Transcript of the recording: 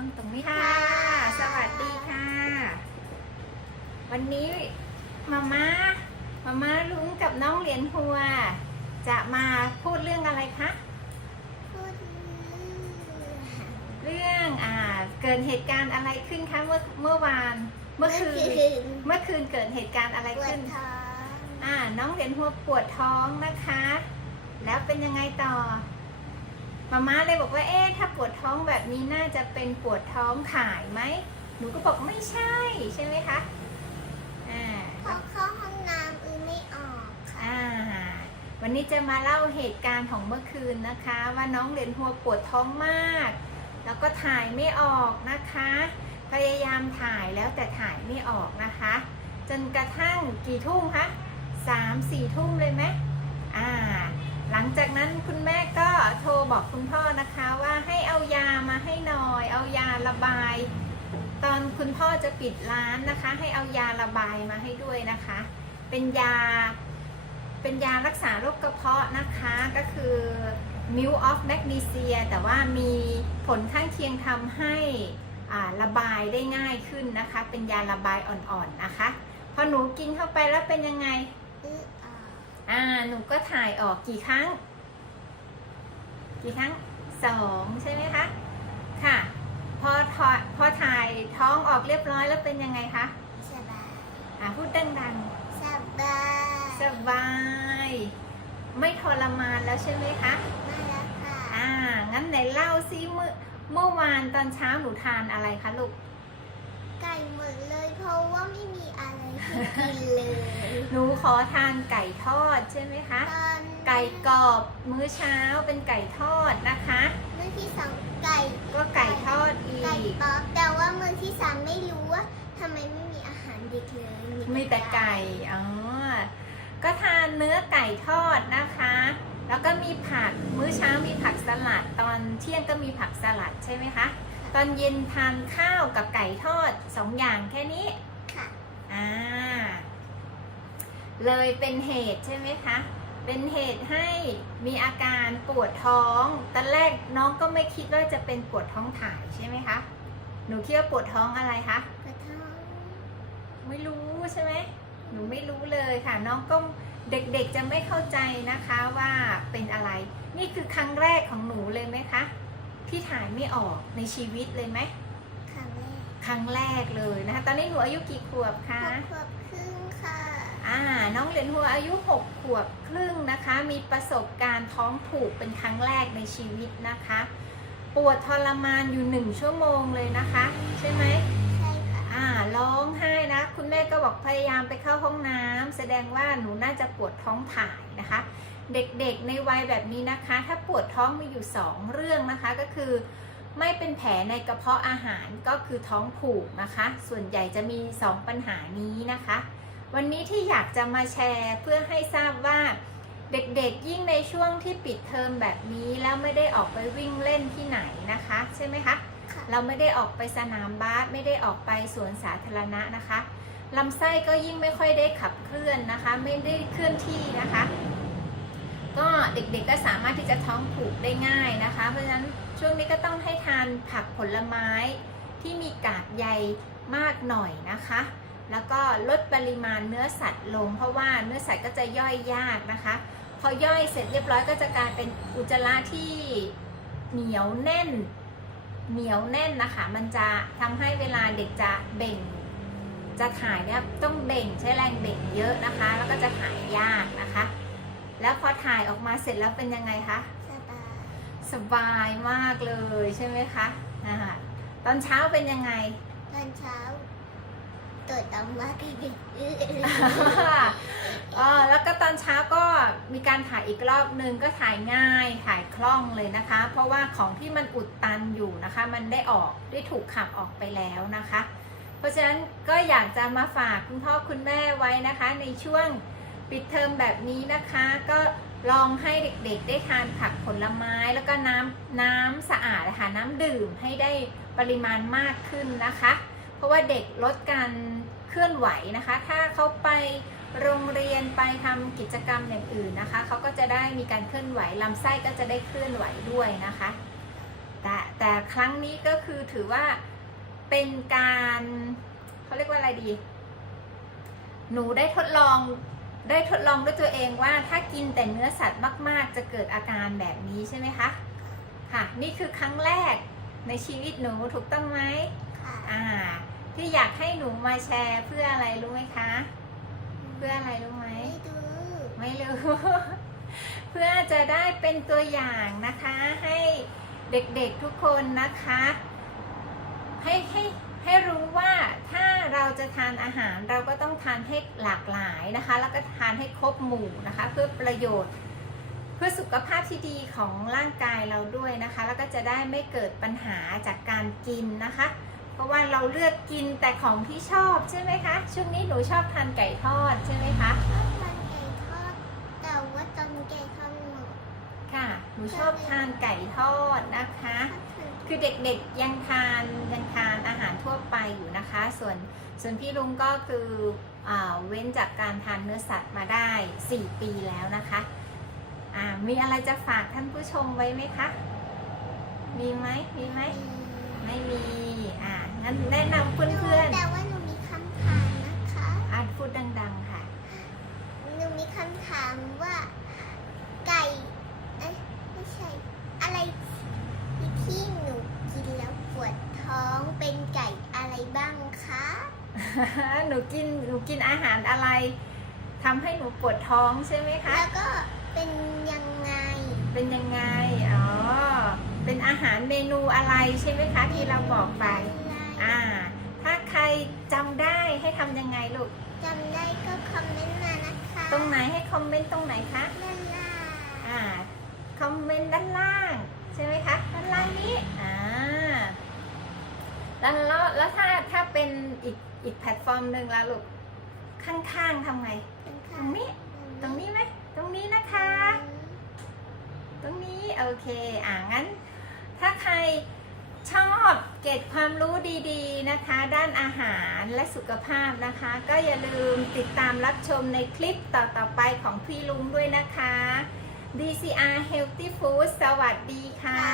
ต้องตรงนี้ค่ะ สวัสดีค่ะ วันนี้มาม่ามาม่าลุงกับน้องเหรียญหัว จะมาพูดเรื่องอะไรคะ พูดเรื่องอ่าเกิดเหตุการณ์อะไรขึ้นคะเมื่อเมื่อวานเมื่อคืนนเมื่อคืนเกิดเหตุการณ์อะไรปวขึ้ดนท้องอ่าน้องเหรียญหัวปวดท้องนะคะ แล้วเป็นยังไงต่อ มาม่าเลยบอกว่าเอ๊ะถ้าปวดท้องแบบนี้น่าจะเป็นปวดท้องถ่ายไหมหนูก็บอกไม่ใช่ใช่ไหมคะอ่าพอเข้าห้องน้ำอือไม่ออกค่ะอ่าวันนี้จะมาเล่าเหตุการณ์ของเมื่อคืนนะคะ ว่าน้องเหรียญหัวปวดท้องมาก แล้วก็ถ่ายไม่ออกนะคะ พยายามถ่ายแล้วแต่ถ่ายไม่ออกนะคะ จนกระทั่งกี่ทุ่มคะสามสี่ทุ่มเลยไหมอ่า หลังจากนั้นคุณแม่ก็โทรบอกคุณพ่อนะคะว่าให้เอายามาให้หน่อย เอายาระบาย ตอนคุณพ่อจะปิดร้านนะคะ ให้เอายาระบายมาให้ด้วยนะคะ เป็นยาเป็นยารักษาโรคกระเพาะนะคะก็คือ Milk of Magnesia แต่ว่ามีผลข้างเคียงทำให้อ่าระบายได้ง่ายขึ้นนะคะ เป็นยาระบายอ่อนๆนะคะ พอหนูกินเข้าไปแล้วเป็นยังไง อ่าหนูก็ถ่ายออกกี่ครั้ง กี่ครั้งสองใช่ไหมคะ ค่ะ พอถอดพอถ่ายท้องออกเรียบร้อยแล้วเป็นยังไงคะ สบาย อ่าพูดดังสบายๆสบาย ไม่ทรมานแล้วใช่ไหมคะมาแล้วค่ะ อ่า งั้นไหนเล่าซิเมื่อเมื่อวานตอนเช้าหนูทานอะไรคะลูก ไก่หมดเลย เพราะว่าไม่มีอะไรให้กินเลย หนูขอทานไก่ทอดใช่ไหมคะ ตอนไก่กรอบมื้อเช้าเป็นไก่ทอดนะคะ มื้อที่สองไก่ก็ไก่ทอดอีไก่ก ป๊อปแต่ว่ามื้อที่สามไม่รู้ว่าทำไมไม่มีอาหารเด็กเลยมีแต่ไก่ อ๋อ ก็ทานเนื้อไก่ทอดนะคะ แล้วก็มีผัก มื้อเช้ามีผักสลัด ตอนเที่ยงก็มีผักสลัดใช่ไหมคะ ตอนเย็นทานข้าวกับไก่ทอดสองอย่างแค่นี้ ค่ะ อ่า เลยเป็นเหตุใช่ไหมคะ เป็นเหตุให้มีอาการปวดท้อง ตอนแรกน้องก็ไม่คิดว่าจะเป็นปวดท้องถ่ายใช่ไหมคะ หนูคิดว่าปวดท้องอะไรคะ ปวดท้อง ไม่รู้ใช่ไหม หนูไม่รู้เลยค่ะ น้องก็เด็กๆจะไม่เข้าใจนะคะว่าเป็นอะไร นี่คือครั้งแรกของหนูเลยไหมคะ ที่ถ่ายไม่ออกในชีวิตเลยไหมครั้งแรกครั้งแรกเลยนะคะตอนนี้หนูอายุกี่ขวบคะ หกขวบครึ่งค่ะ อ่า น้องเหรียญหัวอายุหกขวบครึ่งนะคะ มีประสบการณ์ท้องผูกเป็นครั้งแรกในชีวิตนะคะ ปวดทรมานอยู่หนึ่งชั่วโมงเลยนะคะ ใช่ไหมใช่ค่ะ อ่าร้องไห้นะ คุณแม่ก็บอกพยายามไปเข้าห้องน้ำแสดงว่าหนูน่าจะปวดท้องถ่ายนะคะ เด็กๆในวัยแบบนี้นะคะ ถ้าปวดท้องมีอยู่ 2 เรื่องนะคะก็คือ ไม่เป็นแผลในกระเพาะอาหารก็คือท้องผูกนะคะ ส่วนใหญ่จะมี 2 ปัญหานี้นะคะ วันนี้ที่อยากจะมาแชร์เพื่อให้ทราบว่าเด็กๆ ยิ่งในช่วงที่ปิดเทอมแบบนี้ แล้วไม่ได้ออกไปวิ่งเล่นที่ไหนนะคะ ใช่ไหมคะค่ะเราไม่ได้ออกไปสนามบาสไม่ได้ออกไปสวนสาธารณะนะคะลำไส้ก็ยิ่งไม่ค่อยได้ขับเคลื่อนนะคะ ไม่ได้เคลื่อนที่นะคะ ก็เด็กๆก็สามารถที่จะท้องผูกได้ง่ายนะคะ เพราะฉะนั้นช่วงนี้ก็ต้องให้ทานผักผลไม้ที่มีกากใยมากหน่อยนะคะ แล้วก็ลดปริมาณเนื้อสัตว์ลง เพราะว่าเนื้อสัตว์ก็จะย่อยยากนะคะ พอย่อยเสร็จเรียบร้อยก็จะกลายเป็นอุจจาระที่เหนียวแน่น เหนียวแน่นนะคะ มันจะทำให้เวลาเด็กจะเบ่ง จะถ่ายเนี่ยต้องเบ่งใช้แรงเบ่งเยอะนะคะ แล้วก็จะถ่ายยากนะคะ แล้วพอถ่ายออกมาเสร็จแล้วเป็นยังไงคะ สบาย สบายมากเลยใช่ไหมคะอ่าตอนเช้าเป็นยังไง ตอนเช้าตรวจออกมาก็เป็นอื้ออ๋อแล้วก็ตอนเช้าก็มีการถ่ายอีกรอบหนึ่งก็ถ่ายง่ายถ่ายคล่องเลยนะคะ เพราะว่าของที่มันอุดตันอยู่นะคะ มันได้ออกได้ถูกขับออกไปแล้วนะคะ เพราะฉะนั้นก็อยากจะมาฝากคุณพ่อคุณแม่ไว้นะคะในช่วง ปิดเทอมแบบนี้นะคะ ก็ลองให้เด็กๆได้ทานผักผลไม้แล้วก็น้ำน้ำสะอาดนะคะน้ำดื่มให้ได้ปริมาณมากขึ้นนะคะ เพราะว่าเด็กลดการเคลื่อนไหวนะคะ ถ้าเขาไปโรงเรียนไปทำกิจกรรมอย่างอื่นนะคะ เขาก็จะได้มีการเคลื่อนไหวลำไส้ก็จะได้เคลื่อนไหวด้วยนะคะ แต่แต่ครั้งนี้ก็คือถือว่าเป็นการเขาเรียกว่าอะไรดี หนูได้ทดลอง ได้ทดลองด้วยตัวเองว่าถ้ากินแต่เนื้อสัตว์มาก ๆ จะเกิดอาการแบบนี้ใช่ไหมคะ ค่ะ นี่คือครั้งแรกในชีวิตหนูถูกต้องไหมค่ะ อ่า ที่อยากให้หนูมาแชร์เพื่ออะไรรู้ไหมคะ เพื่ออะไรรู้ไหม ไม่ดูไม่รู้ เพื่อจะได้เป็นตัวอย่างนะคะ ให้เด็กๆทุกคนนะคะ ให้ให้ให้รู้ว่าถ้า เราจะทานอาหารเราก็ต้องทานให้หลากหลายนะคะ แล้วก็ทานให้ครบหมู่นะคะ เพื่อประโยชน์ เพื่อสุขภาพที่ดีของร่างกายเราด้วยนะคะ แล้วก็จะได้ไม่เกิดปัญหาจากการกินนะคะ เพราะว่าเราเลือกกินแต่ของที่ชอบใช่ไหมคะช่วงนี้หนูชอบทานไก่ทอดใช่ไหมคะชอบทานไก่ทอด แต่ว่าตอนไก่ทอดหมดค่ะหนูชอบทานไก่ทอดนะคะ คือเด็กๆยังทานยังทานอาหารทั่วไปอยู่นะคะ ส่วนส่วนพี่ลุงก็คืออาเว้นจากการทานเนื้อสัตว์มาได้ 4 ปีแล้วนะคะอ่ามีอะไรจะฝากท่านผู้ชมไว้ไหมคะ มีไหมมีไหมไม่มีอ่างั้นแนะนำเพื่อนแต่ว่าหนูมีคำถามนะคะๆอ่านพูดดัง ๆค่ะ หนูมีคำถามว่า ไก่ เอ้ยไม่ใช่ อะไรที่หนูกินแล้วปวดท้องเป็นไก่อะไรบ้างคะ หนูกินหนูกินอาหารอะไรทำให้หนูปวดท้องใช่ไหมคะ แล้วก็เป็นยังไง เป็นยังไง อ๋อ เป็นอาหารเมนูอะไรใช่ไหมคะ ที่เราบอกไป อ่า ถ้าใครจำได้ให้ทำยังไงลูกจำได้ก็คอมเมนต์มานะคะ ตรงไหนให้คอมเมนต์ตรงไหนคะ ด้านล่างอ่า คอมเมนต์ด้านล่าง ใช่ไหมคะ ด้านล่างนี้ อ่า แล้วแล้วแล้วถ้าถ้าเป็นอีกอีกแพลตฟอร์มหนึ่งละลูกข้างๆทำไง ตรงนี้ ตรงนี้ไหมตรงนี้นะคะ ตรงนี้โอเคอ่างั้น ถ้าใครชอบเก็บความรู้ดีๆนะคะ ด้านอาหารและสุขภาพนะคะ ก็อย่าลืมติดตามรับชมในคลิปต่อๆไปของพี่ลุงด้วยนะคะ DCR Healthy Food สวัสดีค่ะ